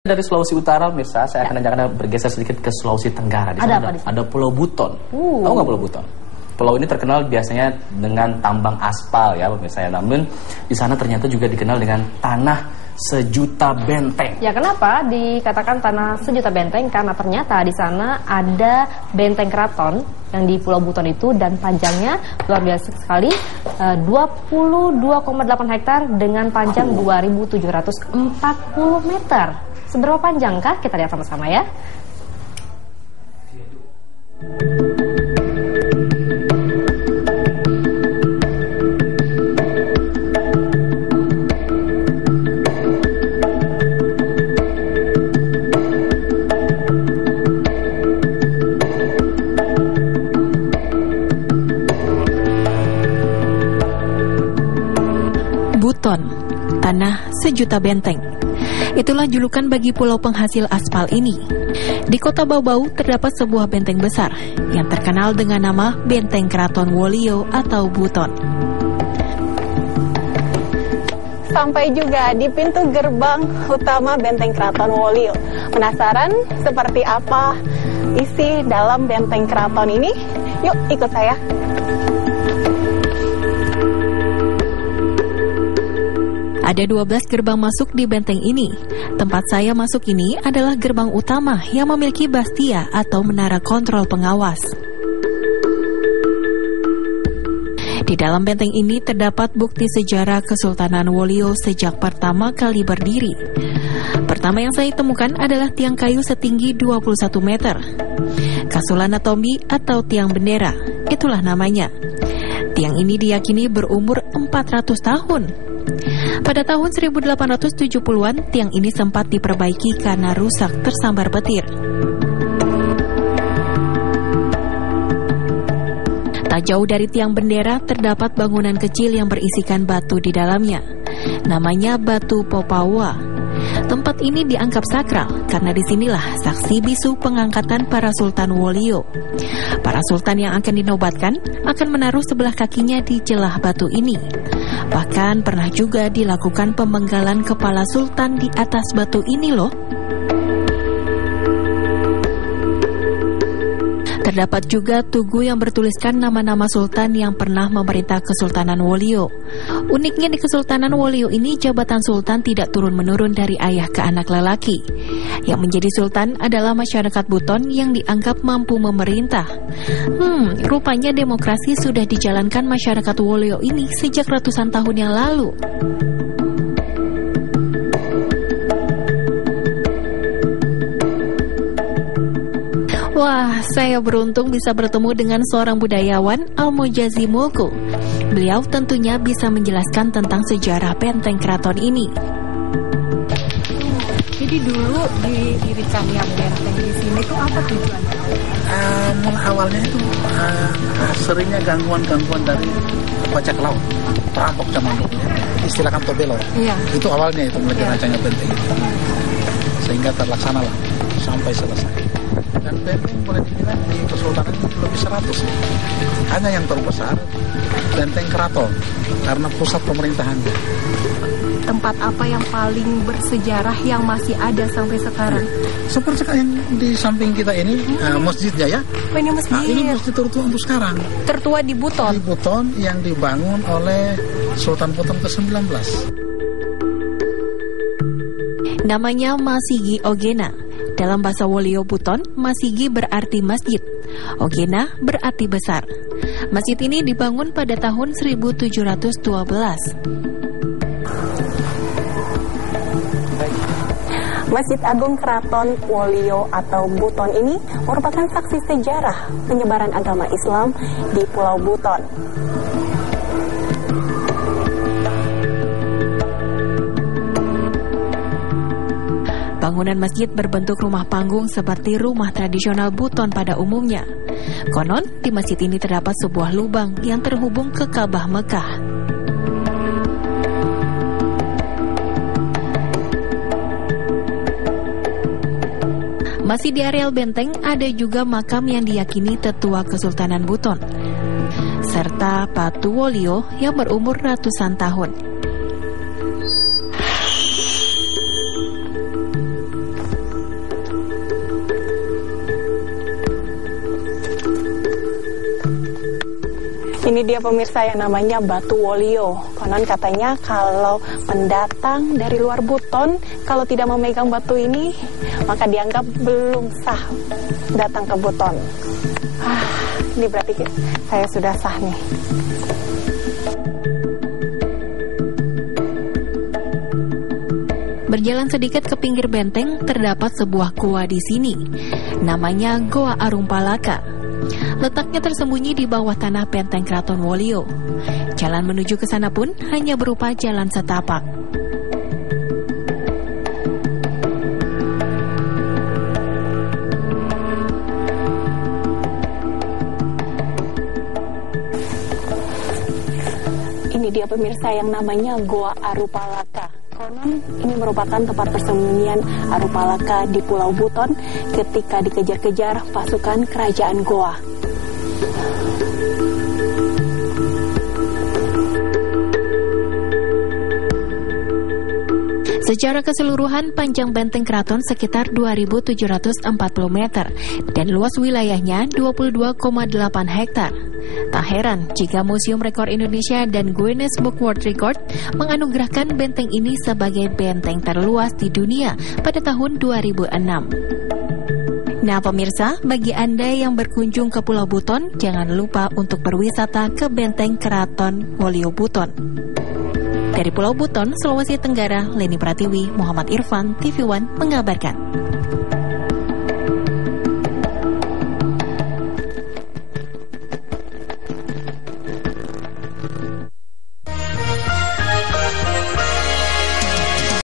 Dari Sulawesi Utara, Mirsa, saya akan ajak Anda bergeser sedikit ke Sulawesi Tenggara. Di sana ada Pulau Buton. Tahu nggak Pulau Buton? Pulau ini terkenal biasanya dengan tambang aspal ya, pemirsa. Namun di sana ternyata juga dikenal dengan tanah sejuta benteng. Ya, kenapa dikatakan tanah sejuta benteng? Karena ternyata di sana ada benteng keraton yang di Pulau Buton itu, dan panjangnya luar biasa sekali, 22,8 hektar dengan panjang 2.740 meter. Seberapa panjangkah? Kita lihat sama-sama ya. Buton, tanah sejuta benteng. Itulah julukan bagi pulau penghasil aspal ini. Di kota Bau-Bau terdapat sebuah benteng besar yang terkenal dengan nama Benteng Keraton Wolio atau Buton. Sampai juga di pintu gerbang utama Benteng Keraton Wolio. Penasaran seperti apa isi dalam Benteng Keraton ini? Yuk ikut saya. Ada 12 gerbang masuk di benteng ini. Tempat saya masuk ini adalah gerbang utama yang memiliki bastia atau menara kontrol pengawas. Di dalam benteng ini terdapat bukti sejarah Kesultanan Wolio sejak pertama kali berdiri. Pertama yang saya temukan adalah tiang kayu setinggi 21 meter. Kasulana Tombi atau tiang bendera, itulah namanya. Tiang ini diyakini berumur 400 tahun. Pada tahun 1870-an, tiang ini sempat diperbaiki karena rusak tersambar petir. Tak jauh dari tiang bendera terdapat bangunan kecil yang berisikan batu di dalamnya. Namanya Batu Popawa. Tempat ini dianggap sakral karena disinilah saksi bisu pengangkatan para Sultan Wolio. Para sultan yang akan dinobatkan akan menaruh sebelah kakinya di celah batu ini. Bahkan pernah juga dilakukan pemenggalan kepala sultan di atas batu ini loh. Terdapat juga tugu yang bertuliskan nama-nama sultan yang pernah memerintah Kesultanan Wolio. Uniknya di Kesultanan Wolio ini, jabatan sultan tidak turun-menurun dari ayah ke anak lelaki. Yang menjadi sultan adalah masyarakat Buton yang dianggap mampu memerintah. Rupanya demokrasi sudah dijalankan masyarakat Wolio ini sejak ratusan tahun yang lalu. Wah, saya beruntung bisa bertemu dengan seorang budayawan, Al-Mujazi Mulku. Beliau tentunya bisa menjelaskan tentang sejarah benteng keraton ini. Jadi dulu didirikannya benteng di sini itu apa tujuannya? Mulai awalnya itu seringnya gangguan-gangguan dari bajak laut, perampok zaman dulu. Istilahkan tobelo. Iya. Itu awalnya itu mulai dirancangnya benteng itu. Sehingga terlaksana lah sampai selesai. Dan benteng boleh dibilang di Kesultanan itu lebih 100. Hanya yang terbesar benteng keraton karena pusat pemerintahannya. Tempat apa yang paling bersejarah yang masih ada sampai sekarang? Seperti yang di samping kita ini, masjidnya ya. Ini masjid. Ini masjid tertua untuk sekarang. Tertua di Buton. Di Buton yang dibangun oleh Sultan Buton ke-19. Namanya Masigi Ogena. Dalam bahasa Wolio Buton, Masigi berarti masjid. Ogena berarti besar. Masjid ini dibangun pada tahun 1712. Masjid Agung Keraton Wolio atau Buton ini merupakan saksi sejarah penyebaran agama Islam di Pulau Buton. Bangunan masjid berbentuk rumah panggung seperti rumah tradisional Buton pada umumnya. Konon, di masjid ini terdapat sebuah lubang yang terhubung ke Ka'bah Mekah. Masih di areal benteng ada juga makam yang diyakini tetua Kesultanan Buton, serta Batu Wolio yang berumur ratusan tahun. Ini dia pemirsa yang namanya Batu Wolio. Konon katanya kalau pendatang dari luar Buton, kalau tidak memegang batu ini, maka dianggap belum sah datang ke Buton. Ini berarti saya sudah sah nih. Berjalan sedikit ke pinggir benteng, terdapat sebuah gua di sini. Namanya Goa Arumpalaka. Letaknya tersembunyi di bawah tanah benteng Keraton Wolio. Jalan menuju ke sana pun hanya berupa jalan setapak. Ini dia pemirsa yang namanya Goa Arumpalaka. Konon ini merupakan tempat persembunyian Arumpalaka di Pulau Buton ketika dikejar-kejar pasukan kerajaan Goa. Secara keseluruhan, panjang benteng keraton sekitar 2.740 meter dan luas wilayahnya 22,8 hektar. Tak heran jika Museum Rekor Indonesia dan Guinness Book World Record menganugerahkan benteng ini sebagai benteng terluas di dunia pada tahun 2006. Nah pemirsa, bagi Anda yang berkunjung ke Pulau Buton, jangan lupa untuk berwisata ke Benteng Keraton Wolio Buton. Dari Pulau Buton, Sulawesi Tenggara, Leni Pratiwi, Muhammad Irfan, TV One mengabarkan.